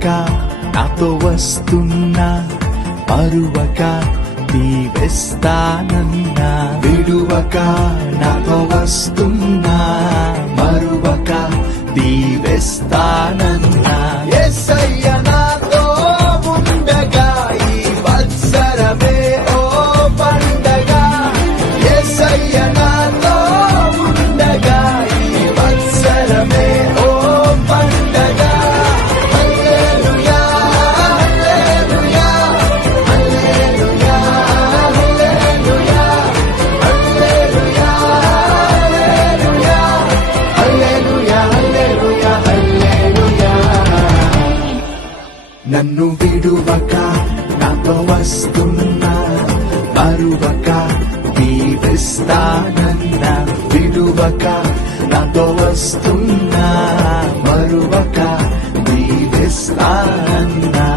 విడువక నాతో వస్తున్నా, మరువక దీవిస్తానన్నా. విడువక నాతో వస్తున్నా, మరువక దీవిస్తానన్నా. యేసయ్య నాతో ఉండగా ఈ వత్సరమే ఓ పండగ. యేసయ్య నాతో ఉండగా ఈ వత్సరమే ఓ పండగ. హల్లెలూయా హల్లెలూయా హల్లెలూయా హల్లెలూయా హల్లెలూయా హల్లెలూయా హల్లెలూయా హల్లెలూయా. నన్ను విడువక నాతో వస్తున్నా, మరువక దీవిస్తానన్నా. విడువక నాతో వస్తున్నా, మరువక దీవిస్తానన్నా.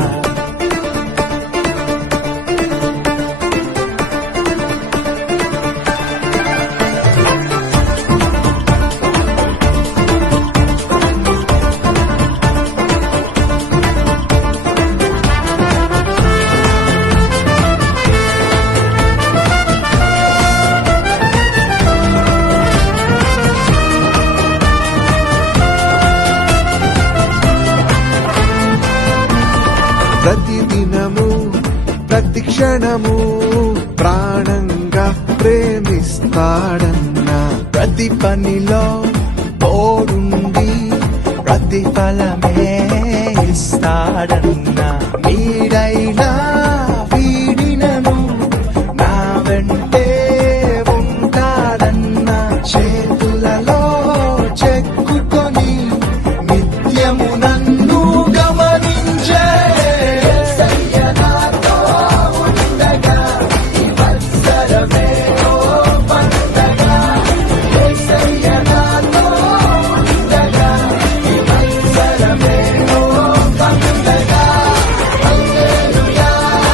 ప్రతిదినము ప్రతి క్షణము ప్రాణంగా ప్రేమిస్తాడన్నా. ప్రతి పనిలో తోడుండి ప్రతిఫలమే ఇస్తాడన్నా. నీడైనా వీడినను నా వెంటే ఉంటాడన్నా. చేతులలో చెక్కుకొని నిత్యము నన్ను గమనించే. యేసయ్య నాతో ఉండగా ఈ వత్సరమే ఓ పండగ. యేసయ్య నాతో ఉండగా ఈ వత్సరమే ఓ పండగ. హల్లెలూయా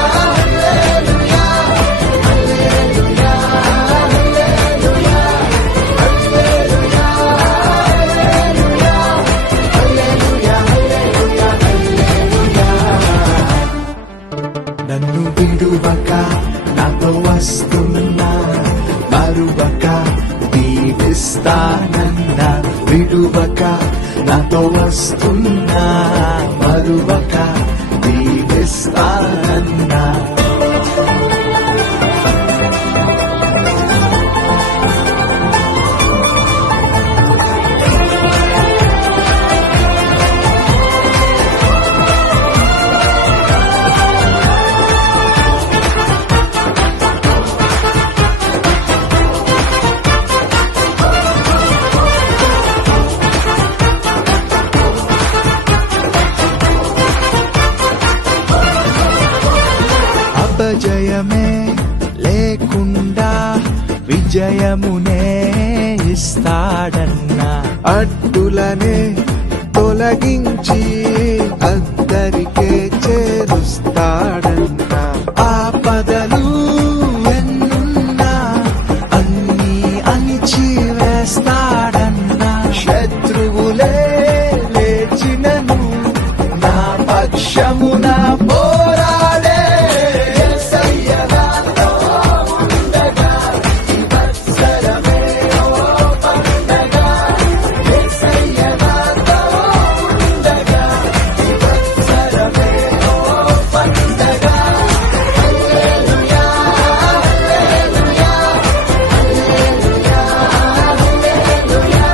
హల్లెలూయా హల్లెలూయా హల్లెలూయా హల్లెలూయా హల్లెలూయా హల్లెలూయా హల్లెలూయా. నన్ను విడువక నాతో వస్తున్నా, మరువక దీవిస్తానన్నా. విడువక నాతో వస్తున్నా, మరువక దీవిస్తానన్నా. అపజయమే లేకుండా విజయమునే ఇస్తాడన్నా. అడ్డులనే తొలగించి అద్దరికే చేరుస్తాడన్నా. ఆపదలు ఎన్నున్నా అన్నీ అణిచివేస్తాడన్నా. శత్రువులే లేచినను నా పక్షమున పోరాడే. యేసయ్య నాతో ఉండగా ఈ వత్సరమే ఓ పండగ. యేసయ్య నాతో ఉండగా ఈ వత్సరమే ఓ పండగ. హల్లెలూయా హల్లెలూయా హల్లెలూయా హల్లెలూయా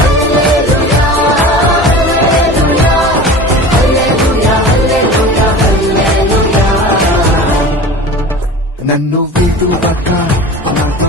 హల్లెలూయా హల్లెలూయా హల్లెలూయా హల్లెలూయా. నన్ను విడువక నాతో